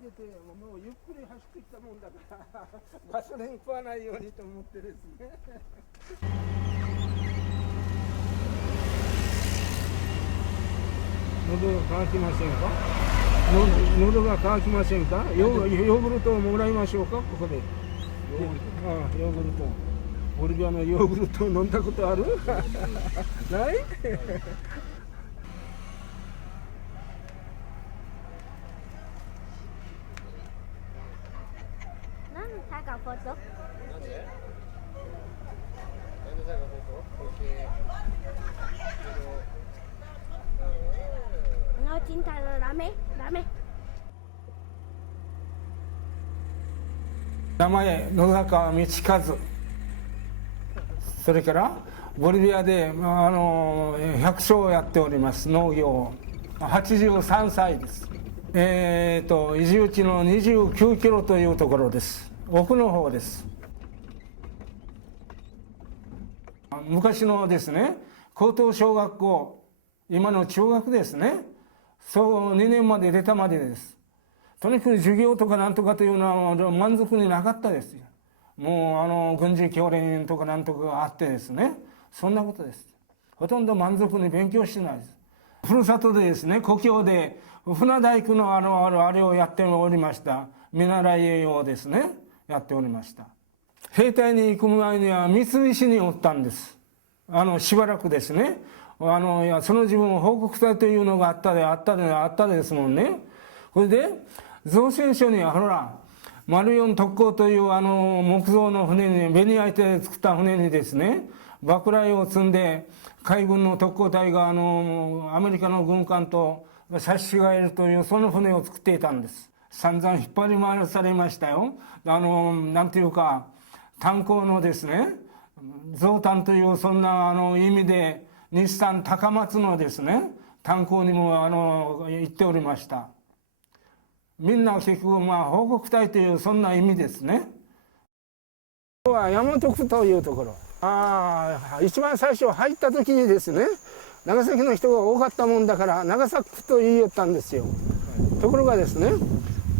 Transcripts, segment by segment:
げて、もうゆっくり走ってきたもんだからガソリン食わないようにと思ってですね喉が渇きませんか？喉が渇きませんか？ヨーグルトをもらいましょうか、ここで。ヨーグルト。ボリビアのヨーグルトを飲んだことある？ない？Saca foto. ¿Dónde saca foto? Porque... No, cinta, dame, dame. 名前野中道和、それからボリビアで百姓をやっております。農業を83歳です。移住地の29キロというところです。奥の方です。昔のですね、高等小学校、今の中学ですね、そう2年まで出たまでです。とにかく授業とかなんとかというのは満足になかったですよ。もう軍事教練とかなんとかがあってですね、そんなことです。ほとんど満足に勉強してないです。ふるさとでですね、故郷で船大工のあれをやっておりました。見習い栄養をですね、やっておりました。兵隊に行く前には三菱におったんです。しばらくですね。その自分を報告隊というのがあったですもんね。それで造船所にはほら丸四特攻という木造の船に、ベニヤ板で作った船にですね、爆雷を積んで海軍の特攻隊がアメリカの軍艦と差し違えるというその船を作っていたんです。散々引っ張り回らされましたよ。なんていうか炭鉱のですね、増炭というそんな意味で日産高松のですね、炭鉱にも行っておりました。みんな結局報告隊というそんな意味ですね。ここは大和区というところ。一番最初入った時にですね、長崎の人が多かったもんだから長崎区と言いよったんですよ。ところがですね、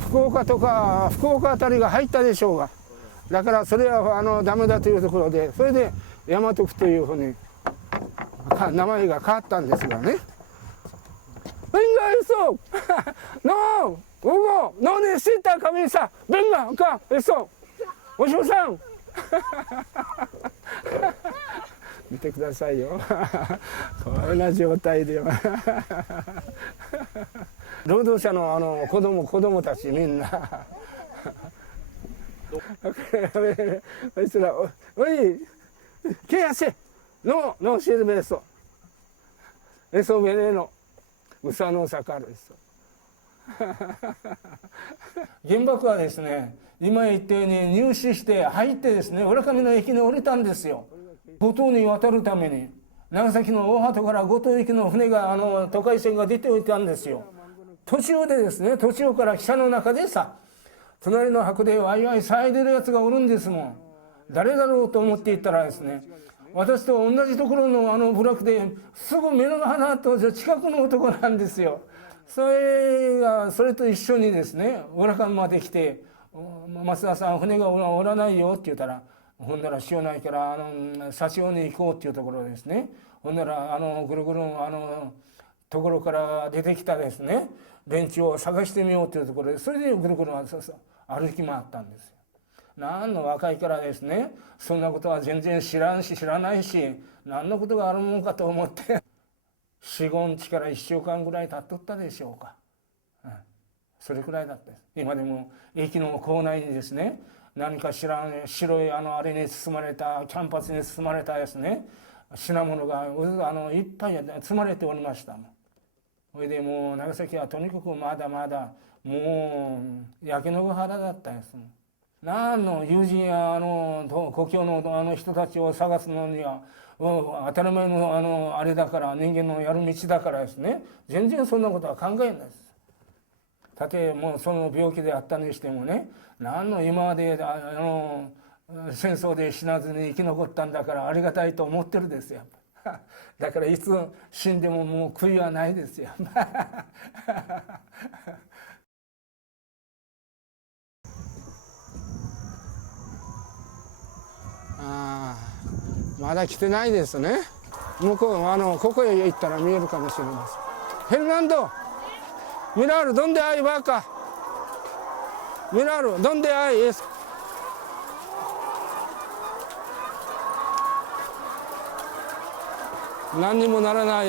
福岡あたりが入ったでしょうが、だからそれはダメだというところで、それで大和区というふうに名前が変わったんですがね。Venga eso, no, Hugo, no necesita camisa, venga acá, eso, お嬢さん見てくださいよこんな状態では労働者の子供たちみんなOye, ¿qué hace? No sirve eso. Eso veneno. Usano sacar eso. 原爆はですね、今言ったように入試して入ってですね、浦上の駅に降りたんですよ。五島に渡るために。長崎の大鳩から五島行きの船が都会線が出ておいたんですよ。途中でですね、途中から汽車の中でさ、隣の箱でワイワイ騒いでるやつがおるんですもん。誰だろうと思っていったらですね、私と同じところの部落ですぐ目の鼻と近くの男なんですよ。それと一緒にですね、浦上まで来て「松田さん船がおらないよ」って言ったら、ほんなら潮ないから幸男に行こうっていうところですね。ほんならぐるぐるところから出てきたですね連中を探してみようというところで、それでぐるぐる歩き回ったんですよ。何の若いからですね、そんなことは全然知らないし、何のことがあるもんかと思って4、5日から1週間ぐらい経っとったでしょうか。それくらいだったです。今でも駅の構内にですね、何か知らん白いあれに包まれたキャンパスに包まれたですね品物がいっぱい積まれておりましたもん。それでもう長崎はとにかくまだまだもう焼け野原だったですもん。何の友人や故郷の人たちを探すのには当たり前のあれだから、人間のやる道だからですね、全然そんなことは考えないです。たとえもうその病気であったにしてもね、何の今まで戦争で死なずに生き残ったんだからありがたいと思ってるですよ。だからいつ死んでももう悔いはないですよ。まだ来てないですね。向こうここへ行ったら見えるかもしれません。Fernando, mirar dónde hay vaca. Mirar dónde hay es. 何にもならない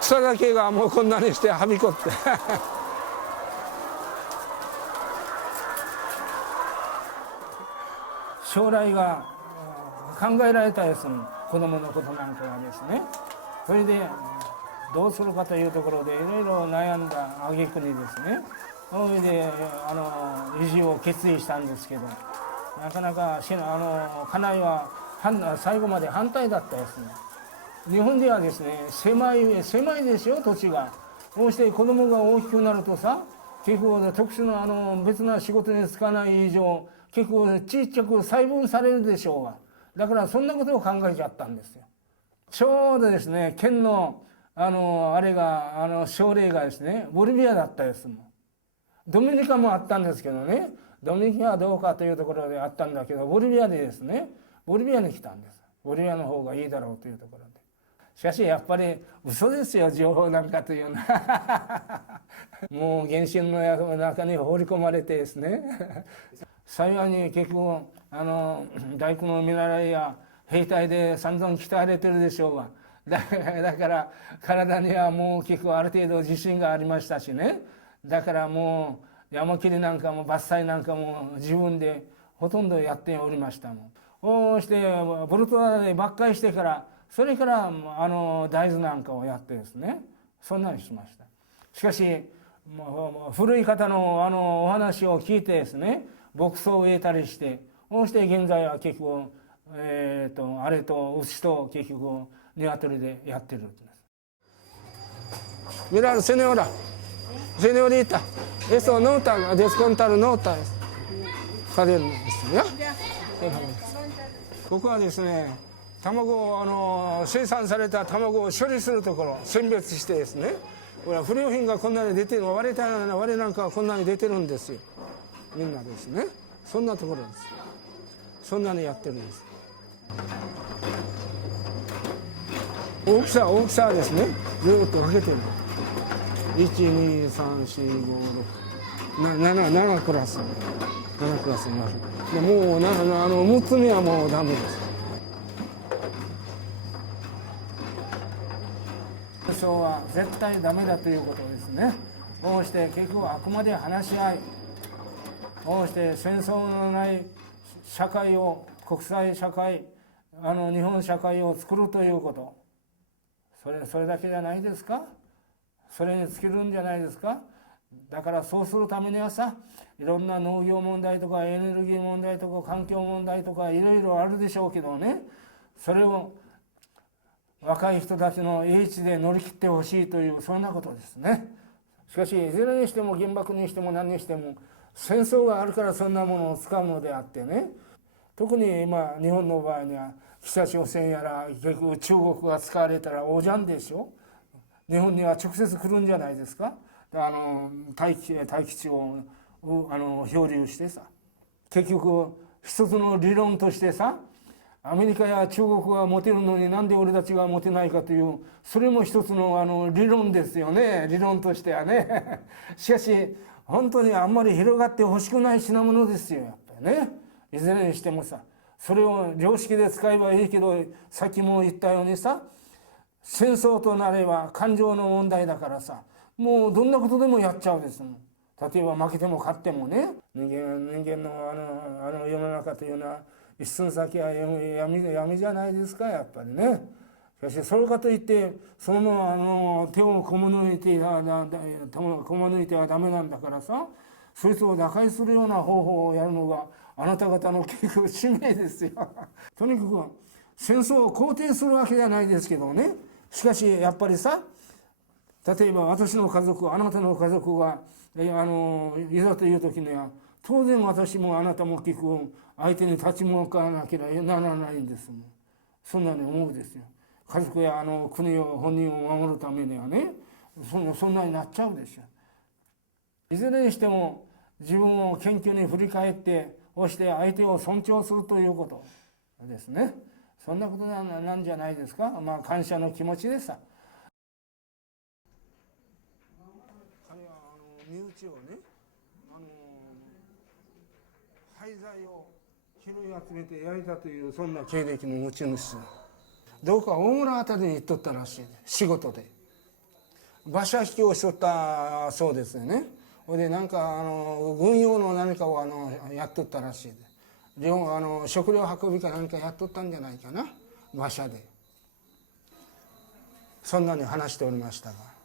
草だけがもうこんなにしてはびこって将来が考えられたですね、子供のことなんかがですね。それでどうするかというところでいろいろ悩んだ挙句にですね、それで移住を決意したんですけど、なかなか家内は最後まで反対だったですね。日本ではですね、狭いですよ、土地が。こうして子供が大きくなるとさ、結構特殊な別な仕事に就かない以上、結構小さく細分されるでしょうが。だからそんなことを考えちゃったんですよ。ちょうどですね、県の奨励がですね、ボリビアだったですもん。ドミニカもあったんですけどね、ドミニカはどうかというところであったんだけど、ボリビアでですね、ボリビアに来たんです。ボリビアの方がいいだろうというところで。しかしやっぱり嘘ですよ、情報なんかというのはもう原神の中に放り込まれてですね幸いに結局大工の見習いや兵隊で散々鍛えられてるでしょうが、だから体にはもう結構ある程度自信がありましたしね。だからもう山切りなんかも伐採なんかも自分でほとんどやっておりましたもん。こうしてボルトラで伐採してから、それから大豆なんかをやってですね、そんなにしました。しかし古い方のお話を聞いてですね、牧草を植えたりして、こうして現在は結局あれと牛と結局鶏でやってるんです。Mirar, señora, señorita, eso nota descontar nota salirですよ。ここはですね、卵を生産された卵を処理するところ、選別してですね、これは不良品がこんなに出てる、割れなんかはこんなに出てるんですよ、みんなですね。そんなところです。そんなにやってるんです。大きさはですね、ずっと分けてる。1234567クラス7クラスになる。でもう6つ目はもうダメです。戦争は絶対ダメだということですね。こうして結局あくまで話し合い、こうして戦争のない社会を、国際社会、日本社会を作るということ、それだけじゃないですか。それに尽きるんじゃないですか。だからそうするためにはさ、いろんな農業問題とかエネルギー問題とか環境問題とかいろいろあるでしょうけどね、それを若い人たちの英知で乗り切ってほしいという、そんなことですね。しかしいずれにしても原爆にしても何にしても戦争があるからそんなものを使うのであってね、特に今日本の場合には北朝鮮やら結局中国が使われたらおじゃんでしょ。日本には直接来るんじゃないですか。大気地を漂流してさ、結局一つの理論としてさ、アメリカや中国が持てるのになんで俺たちが持てないかという、それも一つの理論ですよね、理論としてはねしかし本当にあんまり広がってほしくない品物ですよ、やっぱりね。いずれにしてもさ、それを常識で使えばいいけど、さっきも言ったようにさ、戦争となれば感情の問題だからさ、もうどんなことでもやっちゃうですもん。例えば負けても勝ってもね、人間の世の中というのは一寸先は闇じゃないですか、やっぱりね。しかしそれかといってそのまま手をこも抜いてはダメなんだからさ、そいつを打開するような方法をやるのがあなた方の結局使命ですよとにかく戦争を肯定するわけじゃないですけどね。しかしやっぱりさ、例えば私の家族、あなたの家族がいざという時には当然私もあなたも結局相手に立ち向かわなければならないんですもん。そんなに思うですよ。家族や国を、本人を守るためにはね、そんなになっちゃうでしょ。いずれにしても自分を謙虚に振り返って、そして相手を尊重するということ、ですね。そんなことなんじゃないですか。まあ感謝の気持ちでさ。彼は身内をね、廃材を拾い集めて焼いたというそんな経歴の持ち主。どうか大村あたりに行っとったらしい、仕事で馬車引きをしとったそうですよね。でなんか軍用の何かをやっとったらしいで、食料運びか何かやっとったんじゃないかな、馬車で。そんなに話しておりましたが。